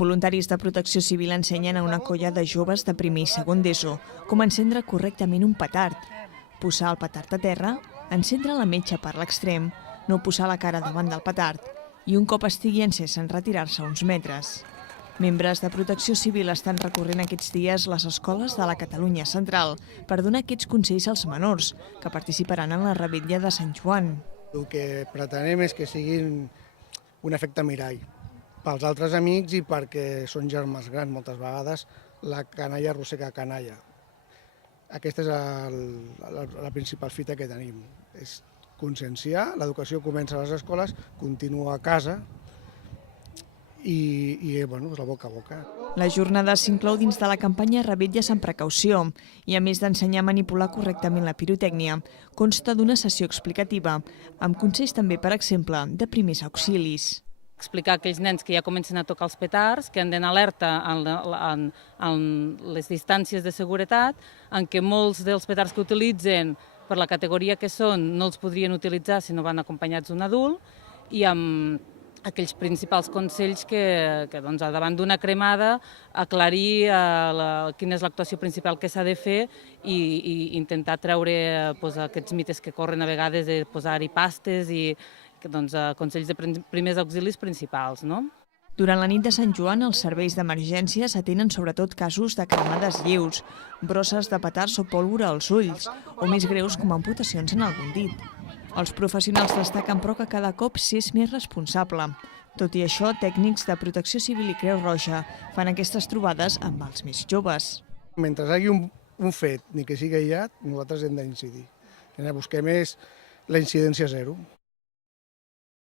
Voluntaris de Protecció Civil ensenyen a una colla de joves de primer i segon d'ESO com encendre correctament un petard, posar el petard a terra, encendre la metxa per l'extrem, no posar la cara davant del petard i un cop estigui encès en retirar-se uns metres. Membres de Protecció Civil estan recorrent aquests dies les escoles de la Catalunya Central per donar aquests consells als menors, que participaran en la revetlla de Sant Joan. El que pretenem és que siguin un efecte mirall pels altres amics i perquè són germans grans. Moltes vegades la canalla arrossega canalla. Aquesta és la principal fita que tenim. És conscienciar, l'educació comença a les escoles, continua a casa i és la boca a boca. La jornada s'inclou dins de la campanya Revetlles amb precaució i, a més d'ensenyar a manipular correctament la pirotècnia, consta d'una sessió explicativa, amb consells també, per exemple, de primers auxilis. Explicar a aquells nens que ja comencen a tocar els petards, que han d'anar alerta en les distàncies de seguretat, en què molts dels petards que utilitzen per la categoria que són no els podrien utilitzar si no van acompanyats d'un adult, i amb aquells principals consells que davant d'una cremada aclarir quina és l'actuació principal que s'ha de fer i intentar treure aquests mites que corren a vegades de posar-hi pastes i consells de primers auxilis principals. Durant la nit de Sant Joan, els serveis d'emergències atenen sobretot casos de cremades lleus, brosses de petards o pólvora als ulls, o més greus com amputacions en algun dit. Els professionals destaquen, però, que cada cop s'és més responsable. Tot i això, tècnics de Protecció Civil i Creu Roja fan aquestes trobades amb els més joves. Mentre hi hagi un fet, ni que sigui aïllat, nosaltres hem d'incidir. Busquem la incidència zero.